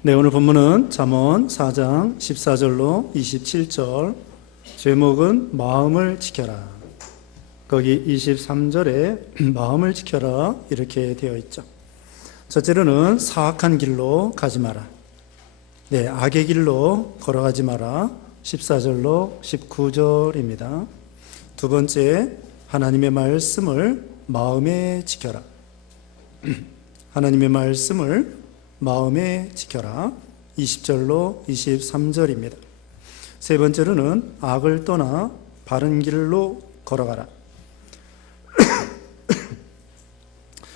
네, 오늘 본문은 잠언 4장 14절로 27절, 제목은 마음을 지켜라. 거기 23절에 마음을 지켜라 이렇게 되어 있죠. 첫째로는 사악한 길로 가지 마라. 네, 악의 길로 걸어가지 마라. 14절로 19절입니다. 두 번째, 하나님의 말씀을 마음에 지켜라. 하나님의 말씀을 마음에 지켜라. 20절로 23절입니다. 세 번째로는 악을 떠나 바른 길로 걸어가라.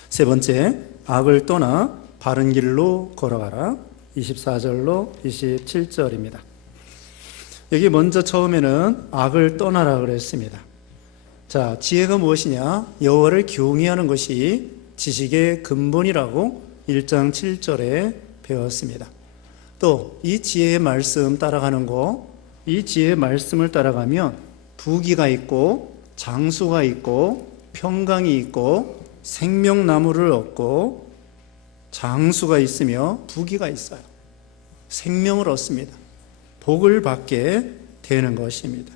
세 번째, 악을 떠나 바른 길로 걸어가라. 24절로 27절입니다. 여기 먼저 처음에는 악을 떠나라 그랬습니다. 자, 지혜가 무엇이냐? 여호와를 경외하는 것이 지식의 근본이라고 1장 7절에 배웠습니다. 또 이 지혜의 말씀 따라가는 거, 이 지혜의 말씀을 따라가면 부귀가 있고 장수가 있고 평강이 있고 생명나무를 얻고 장수가 있으며 부귀가 있어요. 생명을 얻습니다. 복을 받게 되는 것입니다.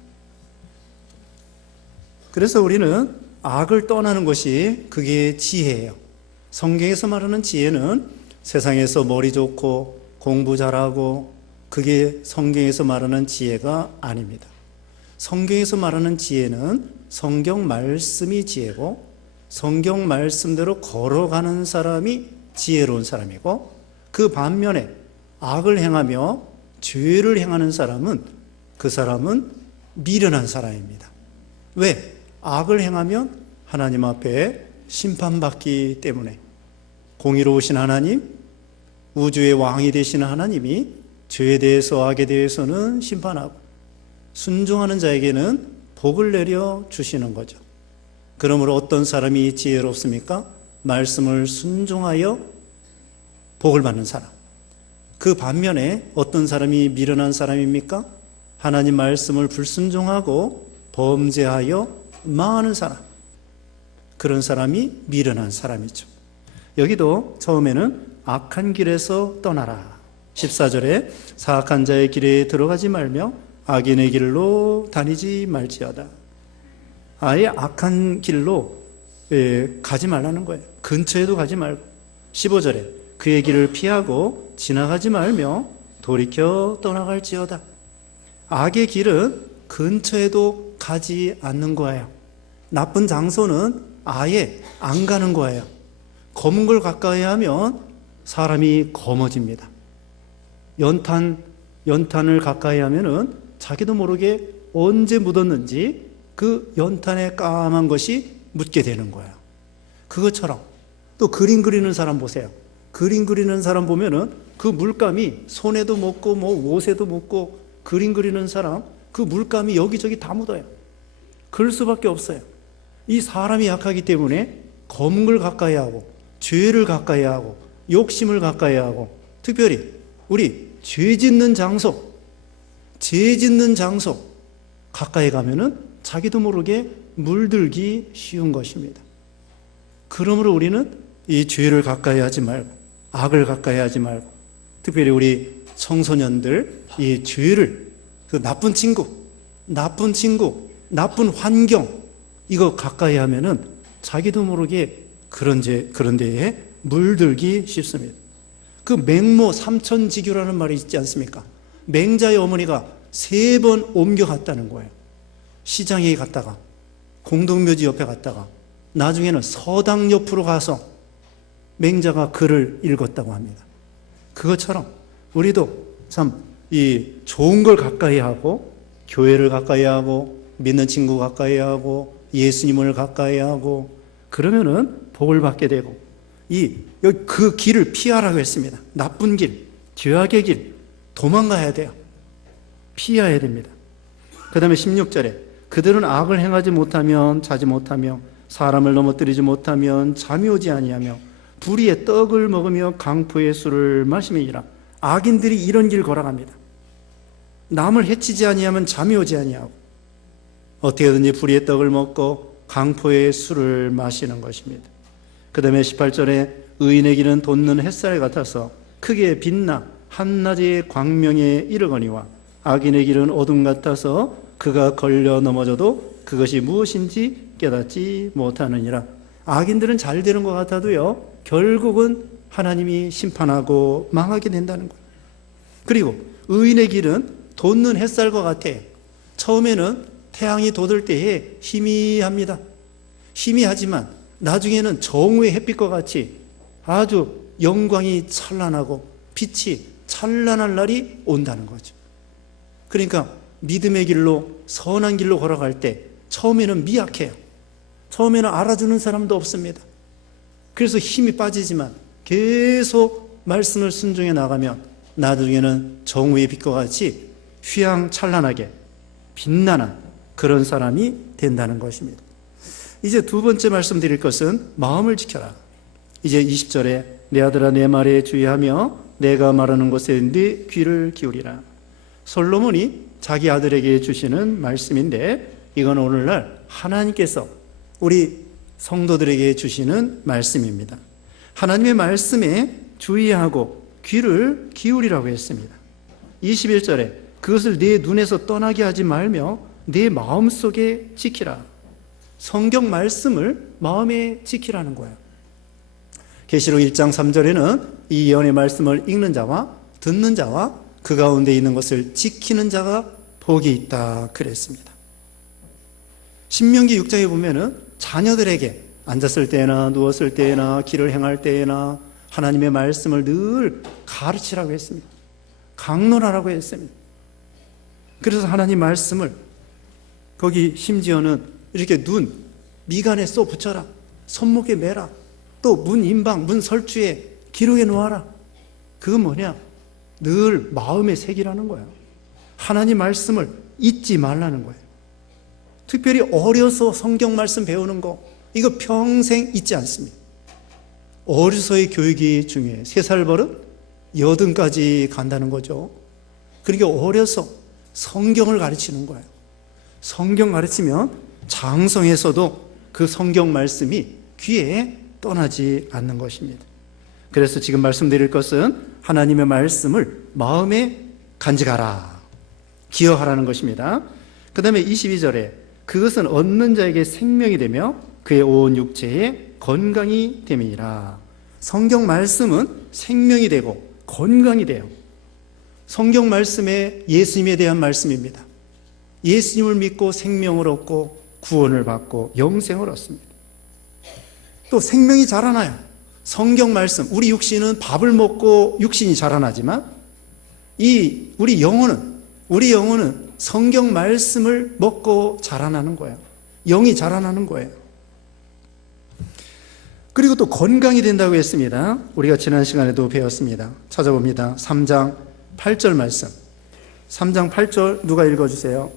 그래서 우리는 악을 떠나는 것이 그게 지혜예요. 성경에서 말하는 지혜는 세상에서 머리 좋고 공부 잘하고 그게 성경에서 말하는 지혜가 아닙니다. 성경에서 말하는 지혜는 성경 말씀이 지혜고 성경 말씀대로 걸어가는 사람이 지혜로운 사람이고, 그 반면에 악을 행하며 죄를 행하는 사람은 그 사람은 미련한 사람입니다. 왜? 악을 행하면 하나님 앞에 심판받기 때문에. 공의로우신 하나님, 우주의 왕이 되시는 하나님이 죄에 대해서 악에 대해서는 심판하고 순종하는 자에게는 복을 내려 주시는 거죠. 그러므로 어떤 사람이 지혜롭습니까? 말씀을 순종하여 복을 받는 사람. 그 반면에 어떤 사람이 미련한 사람입니까? 하나님 말씀을 불순종하고 범죄하여 망하는 사람. 그런 사람이 미련한 사람이죠. 여기도 처음에는 악한 길에서 떠나라. 14절에 사악한 자의 길에 들어가지 말며 악인의 길로 다니지 말지어다. 아예 악한 길로 가지 말라는 거예요. 근처에도 가지 말고. 15절에 그의 길을 피하고 지나가지 말며 돌이켜 떠나갈지어다. 악의 길은 근처에도 가지 않는 거예요. 나쁜 장소는 아예 안 가는 거예요. 검은 걸 가까이 하면 사람이 검어집니다. 연탄을 가까이 하면은 자기도 모르게 언제 묻었는지 그 연탄에 까만 것이 묻게 되는 거예요. 그것처럼 또 그림 그리는 사람 보세요. 그림 그리는 사람 보면은 그 물감이 손에도 묻고 옷에도 묻고, 그림 그리는 사람 그 물감이 여기저기 다 묻어요. 그럴 수밖에 없어요. 이 사람이 약하기 때문에 검은 걸 가까이 하고 죄를 가까이 하고 욕심을 가까이 하고, 특별히 우리 죄 짓는 장소 가까이 가면은 자기도 모르게 물들기 쉬운 것입니다. 그러므로 우리는 이 죄를 가까이 하지 말고 악을 가까이 하지 말고, 특별히 우리 청소년들 이 죄를, 그 나쁜 친구, 나쁜 환경, 이거 가까이 하면은 자기도 모르게 그런 데에 물들기 쉽습니다. 그 맹모 삼천지교라는 말이 있지 않습니까? 맹자의 어머니가 3번 옮겨갔다는 거예요. 시장에 갔다가 공동묘지 옆에 갔다가 나중에는 서당 옆으로 가서 맹자가 글을 읽었다고 합니다. 그것처럼 우리도 참 이 좋은 걸 가까이 하고, 교회를 가까이 하고, 믿는 친구 가까이 하고, 예수님을 가까이 하고, 그러면은 복을 받게 되고, 여기 그 길을 피하라고 했습니다. 나쁜 길, 죄악의 길, 도망가야 돼요. 피해야 됩니다. 그 다음에 16절에 그들은 악을 행하지 못하면, 자지 못하며, 사람을 넘어뜨리지 못하면 잠이 오지 아니하며 불의의 떡을 먹으며 강포의 술을 마시미니라. 악인들이 이런 길 걸어갑니다. 남을 해치지 아니하면 잠이 오지 아니하고 어떻게든지 불의의 떡을 먹고 강포의 술을 마시는 것입니다. 그 다음에 18절에 의인의 길은 돋는 햇살 같아서 크게 빛나 한낮의 광명에 이르거니와 악인의 길은 어둠 같아서 그가 걸려 넘어져도 그것이 무엇인지 깨닫지 못하느니라. 악인들은 잘 되는 것 같아도요, 결국은 하나님이 심판하고 망하게 된다는 거예요. 그리고 의인의 길은 돋는 햇살과 같아요. 처음에는 태양이 돋을 때에 희미합니다. 희미하지만 나중에는 정오의 햇빛과 같이 아주 영광이 찬란하고 빛이 찬란한 날이 온다는 거죠. 그러니까 믿음의 길로, 선한 길로 걸어갈 때 처음에는 미약해요. 처음에는 알아주는 사람도 없습니다. 그래서 힘이 빠지지만 계속 말씀을 순종해 나가면 나중에는 정오의 빛과 같이 휘황찬란하게 빛나는 그런 사람이 된다는 것입니다. 이제 두 번째 말씀드릴 것은 마음을 지켜라. 이제 20절에 내 아들아 내 말에 주의하며 내가 말하는 것에 네 귀를 기울이라. 솔로몬이 자기 아들에게 주시는 말씀인데, 이건 오늘날 하나님께서 우리 성도들에게 주시는 말씀입니다. 하나님의 말씀에 주의하고 귀를 기울이라고 했습니다. 21절에 그것을 네 눈에서 떠나게 하지 말며 네 마음속에 지키라. 성경 말씀을 마음에 지키라는 거예요. 계시록 1장 3절에는 이 예언의 말씀을 읽는 자와 듣는 자와 그 가운데 있는 것을 지키는 자가 복이 있다 그랬습니다. 신명기 6장에 보면은 자녀들에게 앉았을 때나 누웠을 때나 길을 행할 때나 하나님의 말씀을 늘 가르치라고 했습니다. 강론하라고 했습니다. 그래서 하나님 말씀을 거기 심지어는 이렇게 눈, 미간에 써 붙여라, 손목에 매라, 또 문 임방, 문 설주에 기록해 놓아라. 그건 뭐냐? 늘 마음에 새기라는 거예요. 하나님 말씀을 잊지 말라는 거예요. 특별히 어려서 성경 말씀 배우는 거, 이거 평생 잊지 않습니다. 어려서의 교육이 중요해요. 3살 버릇 80까지 간다는 거죠. 그러니까 어려서 성경을 가르치는 거예요. 성경 가르치면 장성에서도 그 성경 말씀이 귀에 떠나지 않는 것입니다. 그래서 지금 말씀드릴 것은 하나님의 말씀을 마음에 간직하라, 기억하라는 것입니다. 그 다음에 22절에 그것은 얻는 자에게 생명이 되며 그의 온 육체에 건강이 됨이니라. 성경 말씀은 생명이 되고 건강이 돼요. 성경 말씀에 예수님에 대한 말씀입니다. 예수님을 믿고 생명을 얻고 구원을 받고 영생을 얻습니다. 또 생명이 자라나요. 성경 말씀, 우리 육신은 밥을 먹고 육신이 자라나지만 우리 영혼은 성경 말씀을 먹고 자라나는 거예요. 영이 자라나는 거예요. 그리고 또 건강이 된다고 했습니다. 우리가 지난 시간에도 배웠습니다. 찾아봅니다. 3장 8절 말씀. 3장 8절 누가 읽어주세요?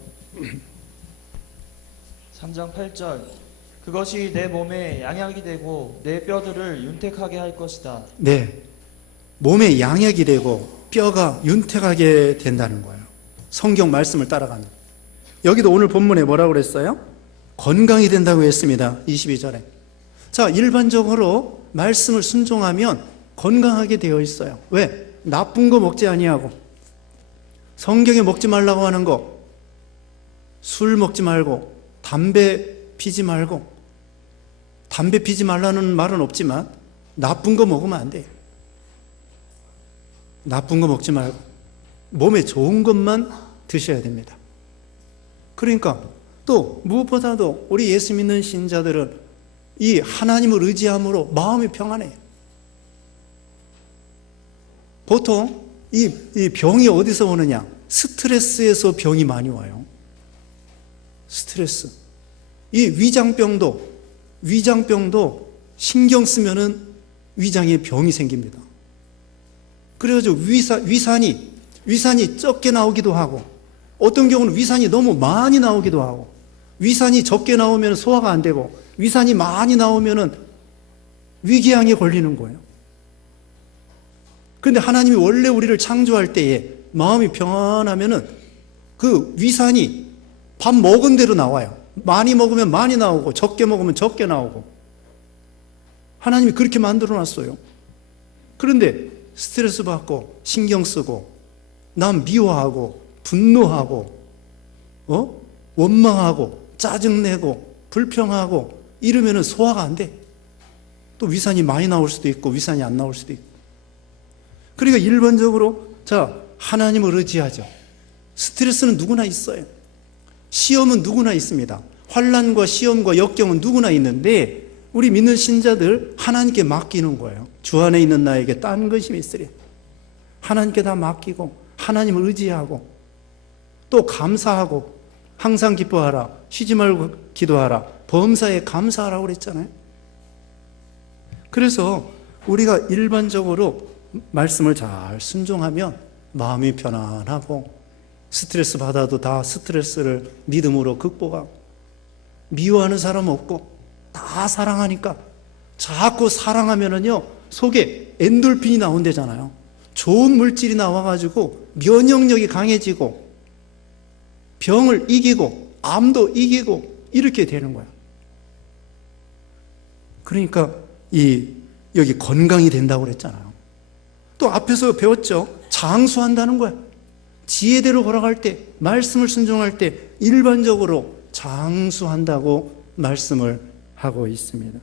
3장 8절 그것이 내 몸에 양약이 되고 내 뼈들을 윤택하게 할 것이다. 네, 몸에 양약이 되고 뼈가 윤택하게 된다는 거예요. 성경 말씀을 따라가면. 여기도 오늘 본문에 뭐라고 그랬어요? 건강이 된다고 했습니다. 22절에. 자, 일반적으로 말씀을 순종하면 건강하게 되어 있어요. 왜? 나쁜 거 먹지 아니하고, 성경에 먹지 말라고 하는 거, 술 먹지 말고, 담배 피지 말고, 담배 피지 말라는 말은 없지만 나쁜 거 먹으면 안 돼요. 나쁜 거 먹지 말고 몸에 좋은 것만 드셔야 됩니다. 그러니까 또 무엇보다도 우리 예수 믿는 신자들은 이 하나님을 의지함으로 마음이 평안해요. 보통 이 병이 어디서 오느냐? 스트레스에서 병이 많이 와요. 스트레스. 이 위장병도 신경 쓰면은 위장에 병이 생깁니다. 그래가지고 위산이 적게 나오기도 하고, 어떤 경우는 위산이 너무 많이 나오기도 하고, 위산이 적게 나오면 소화가 안 되고, 위산이 많이 나오면은 위궤양에 걸리는 거예요. 그런데 하나님이 원래 우리를 창조할 때에 마음이 평안하면은 그 위산이 밥 먹은 대로 나와요. 많이 먹으면 많이 나오고 적게 먹으면 적게 나오고, 하나님이 그렇게 만들어 놨어요. 그런데 스트레스 받고 신경 쓰고 남 미워하고 분노하고 원망하고 짜증내고 불평하고 이러면은 소화가 안 돼. 또 위산이 많이 나올 수도 있고 위산이 안 나올 수도 있고. 그러니까 일반적으로 하나님을 의지하죠. 스트레스는 누구나 있어요. 시험은 누구나 있습니다. 환난과 시험과 역경은 누구나 있는데 우리 믿는 신자들 하나님께 맡기는 거예요. 주 안에 있는 나에게 딴 것이 있으랴. 하나님께 다 맡기고 하나님을 의지하고 또 감사하고 항상 기뻐하라. 쉬지 말고 기도하라. 범사에 감사하라고 그랬잖아요. 그래서 우리가 일반적으로 말씀을 잘 순종하면 마음이 편안하고 스트레스 받아도 다 스트레스를 믿음으로 극복하고 미워하는 사람 없고 다 사랑하니까 자꾸 사랑하면은요 속에 엔돌핀이 나온대잖아요. 좋은 물질이 나와가지고 면역력이 강해지고 병을 이기고 암도 이기고 이렇게 되는 거야. 그러니까 여기 건강이 된다고 그랬잖아요. 또 앞에서 배웠죠. 장수한다는 거야. 지혜대로 걸어갈 때, 말씀을 순종할 때 일반적으로 장수한다고 말씀을 하고 있습니다.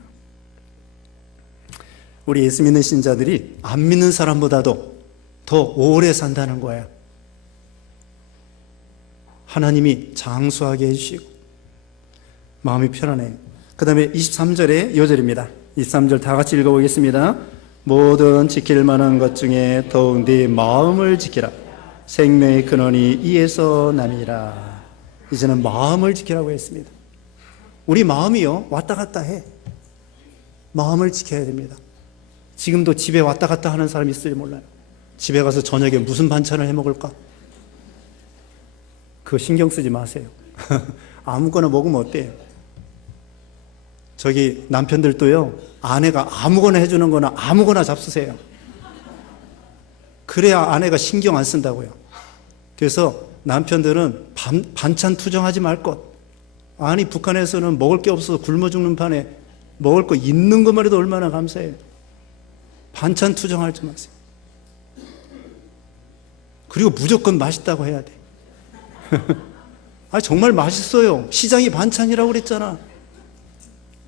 우리 예수 믿는 신자들이 안 믿는 사람보다도 더 오래 산다는 거예요. 하나님이 장수하게 해주시고 마음이 편안해요. 그 다음에 23절의 요절입니다. 23절 다 같이 읽어보겠습니다. 모든 지킬 만한 것 중에 더욱 네 마음을 지키라. 생명의 근원이 이에서 나니라. 이제는 마음을 지키라고 했습니다. 우리 마음이요 왔다 갔다 해. 마음을 지켜야 됩니다. 지금도 집에 왔다 갔다 하는 사람이 있을지 몰라요. 집에 가서 저녁에 무슨 반찬을 해 먹을까? 그거 신경 쓰지 마세요. 아무거나 먹으면 어때요? 저기 남편들도요 아내가 아무거나 해주는 거나 아무거나 잡수세요. 그래야 아내가 신경 안 쓴다고요. 그래서 남편들은 반찬 투정하지 말 것. 아니 북한에서는 먹을 게 없어서 굶어 죽는 판에 먹을 거 있는 것만 해도 얼마나 감사해요. 반찬 투정하지 마세요. 그리고 무조건 맛있다고 해야 돼. 아 정말 맛있어요. 시장이 반찬이라고 그랬잖아.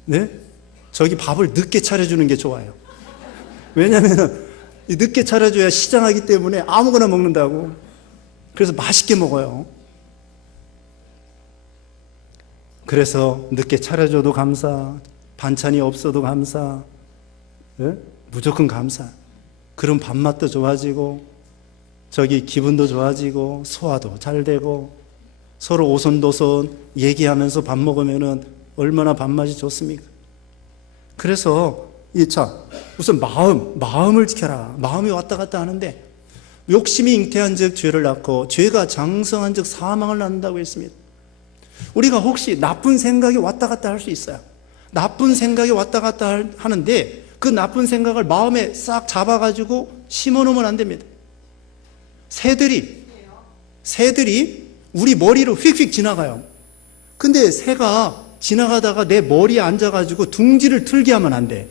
네? 저기 밥을 늦게 차려주는 게 좋아요. 왜냐하면 늦게 차려줘야 시장하기 때문에 아무거나 먹는다고. 그래서 맛있게 먹어요. 그래서 늦게 차려줘도 감사, 반찬이 없어도 감사, 네? 무조건 감사. 그럼 밥맛도 좋아지고 저기 기분도 좋아지고 소화도 잘 되고 서로 오손도손 얘기하면서 밥 먹으면은 얼마나 밥맛이 좋습니까? 그래서 우선 마음을 지켜라. 마음이 왔다 갔다 하는데 욕심이 잉태한 즉 죄를 낳고 죄가 장성한 즉 사망을 낳는다고 했습니다. 우리가 혹시 나쁜 생각이 왔다 갔다 할 수 있어요. 나쁜 생각이 왔다 갔다 하는데 그 나쁜 생각을 마음에 싹 잡아가지고 심어놓으면 안 됩니다. 새들이 우리 머리로 휙휙 지나가요. 근데 새가 지나가다가 내 머리에 앉아가지고 둥지를 틀게 하면 안 돼.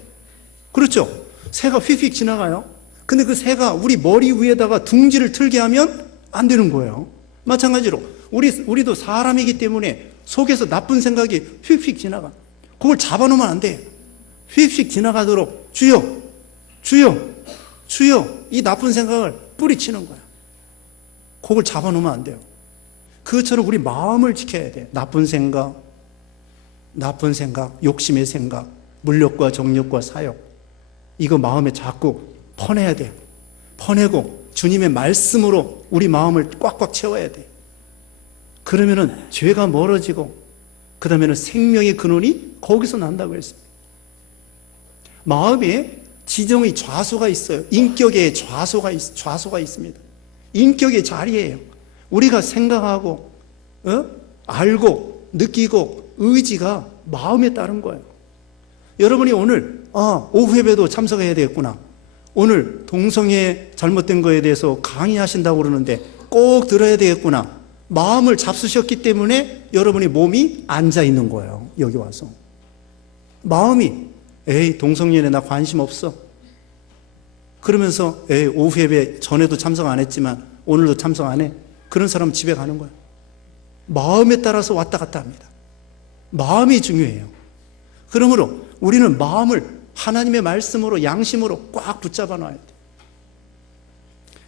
그렇죠? 새가 휙휙 지나가요. 근데 그 새가 우리 머리 위에다가 둥지를 틀게 하면 안 되는 거예요. 마찬가지로 우리도 사람이기 때문에 속에서 나쁜 생각이 휙휙 지나가. 그걸 잡아놓으면 안 돼. 휙휙 지나가도록 주여 이 나쁜 생각을 뿌리치는 거야. 그걸 잡아놓으면 안 돼요. 그것처럼 우리 마음을 지켜야 돼. 나쁜 생각, 욕심의 생각, 물욕과 정욕과 사욕. 이거 마음에 자꾸 퍼내야 돼요. 퍼내고 주님의 말씀으로 우리 마음을 꽉꽉 채워야 돼. 그러면은 죄가 멀어지고 그 다음에는 생명의 근원이 거기서 난다고 했습니다. 마음에 지정의 좌소가 있어요. 인격의 좌소가 있습니다. 인격의 자리예요. 우리가 생각하고 알고 느끼고 의지가 마음에 따른 거예요. 여러분이 오늘 오후 예배도 참석해야 되겠구나. 오늘 동성애 잘못된 거에 대해서 강의하신다고 그러는데 꼭 들어야 되겠구나. 마음을 잡수셨기 때문에 여러분의 몸이 앉아 있는 거예요. 여기 와서 마음이 동성애에 나 관심 없어. 그러면서 오후 예배 전에도 참석 안 했지만 오늘도 참석 안 해. 그런 사람은 집에 가는 거예요. 마음에 따라서 왔다 갔다 합니다. 마음이 중요해요. 그러므로 우리는 마음을 하나님의 말씀으로 양심으로 꽉 붙잡아 놔야 돼요.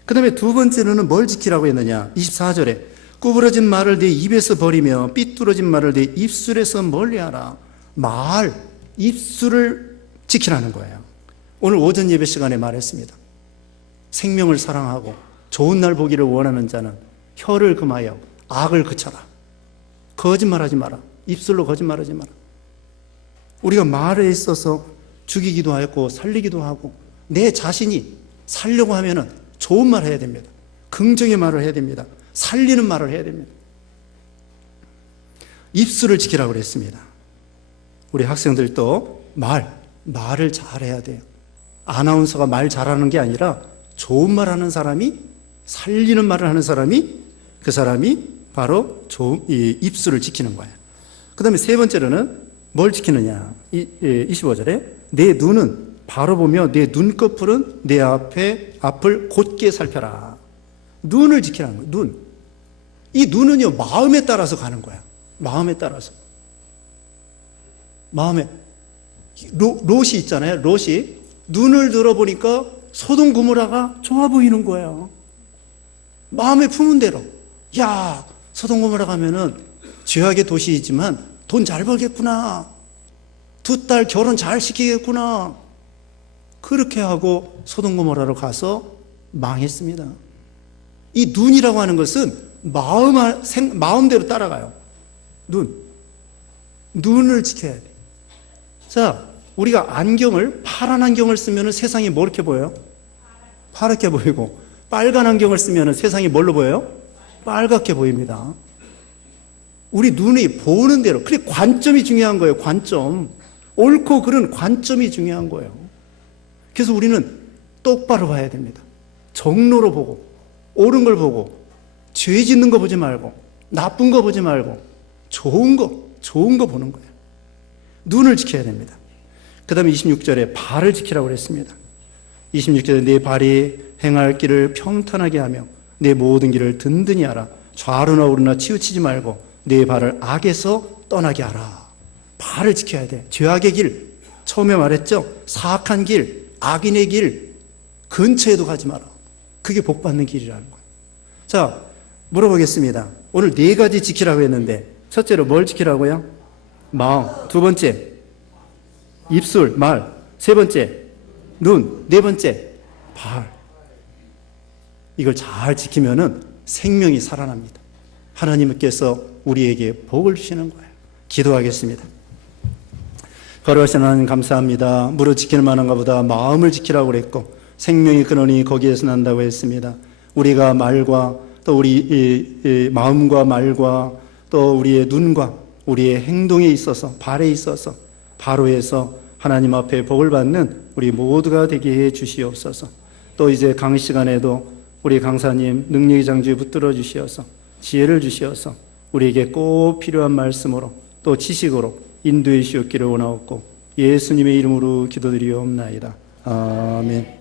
그 다음에 두 번째로는 뭘 지키라고 했느냐. 24절에 구부러진 말을 네 입에서 버리며 삐뚤어진 말을 네 입술에서 멀리하라. 말, 입술을 지키라는 거예요. 오늘 오전 예배 시간에 말했습니다. 생명을 사랑하고 좋은 날 보기를 원하는 자는 혀를 금하여 악을 그쳐라. 거짓말하지 마라. 입술로 거짓말하지 마라. 우리가 말에 있어서 죽이기도 하고 살리기도 하고 내 자신이 살려고 하면은 좋은 말 해야 됩니다. 긍정의 말을 해야 됩니다. 살리는 말을 해야 됩니다. 입술을 지키라고 그랬습니다. 우리 학생들도 말을 잘해야 돼요. 아나운서가 말 잘하는 게 아니라 좋은 말 하는 사람이, 살리는 말을 하는 사람이, 그 사람이 바로 이 입술을 지키는 거예요. 그 다음에 세 번째로는 뭘 지키느냐. 25절에 내 눈은 바로 보며 내 눈꺼풀은 내 앞을 곧게 살펴라. 눈을 지키라는 거예요. 눈. 이 눈은요, 마음에 따라서 가는 거야. 마음에 따라서. 마음에. 롯이 있잖아요. 롯이. 눈을 들어보니까 소돔 고모라가 좋아 보이는 거예요. 마음에 품은 대로. 야, 소돔 고모라 가면은 죄악의 도시이지만 돈 잘 벌겠구나. 두 딸 결혼 잘 시키겠구나. 그렇게 하고 소돔 고모라로 가서 망했습니다. 이 눈이라고 하는 것은 마음대로 따라가요. 눈을 지켜야 돼. 자, 우리가 파란 안경을 쓰면 세상이 뭐렇게 보여요? 파랗게 보이고, 빨간 안경을 쓰면 세상이 뭘로 보여요? 빨갛게 보입니다. 우리 눈이 보는 대로, 그래, 관점이 중요한 거예요. 관점. 옳고 그른 관점이 중요한 거예요. 그래서 우리는 똑바로 봐야 됩니다. 정로로 보고, 옳은 걸 보고, 죄 짓는 거 보지 말고, 나쁜 거 보지 말고, 좋은 거 보는 거예요. 눈을 지켜야 됩니다. 그 다음에 26절에 발을 지키라고 그랬습니다. 26절에 내 발이 행할 길을 평탄하게 하며 내 모든 길을 든든히 하라. 좌로나 우로나 치우치지 말고 내 발을 악에서 떠나게 하라. 발을 지켜야 돼. 죄악의 길, 처음에 말했죠. 사악한 길, 악인의 길 근처에도 가지 마라. 그게 복 받는 길이라는 거예요. 자, 물어보겠습니다. 오늘 네 가지 지키라고 했는데 첫째로 뭘 지키라고요? 마음. 두 번째, 입술, 말. 세 번째, 눈. 네 번째, 발. 이걸 잘 지키면은 생명이 살아납니다. 하나님께서 우리에게 복을 주시는 거예요. 기도하겠습니다. 거룩하신 하나님 감사합니다. 무릇 지킬 만한가 보다 마음을 지키라고 그랬고 생명의 근원이 거기에서 난다고 했습니다. 우리가 말과 또 우리 마음과 말과 또 우리의 눈과 우리의 행동에 있어서 발에 있어서 바로 해서 하나님 앞에 복을 받는 우리 모두가 되게 해 주시옵소서. 또 이제 강의 시간에도 우리 강사님 능력의 장주에 붙들어 주시어서 지혜를 주시어서 우리에게 꼭 필요한 말씀으로 또 지식으로 인도해 주시옵기를 원하옵고 예수님의 이름으로 기도드리옵나이다. 아멘.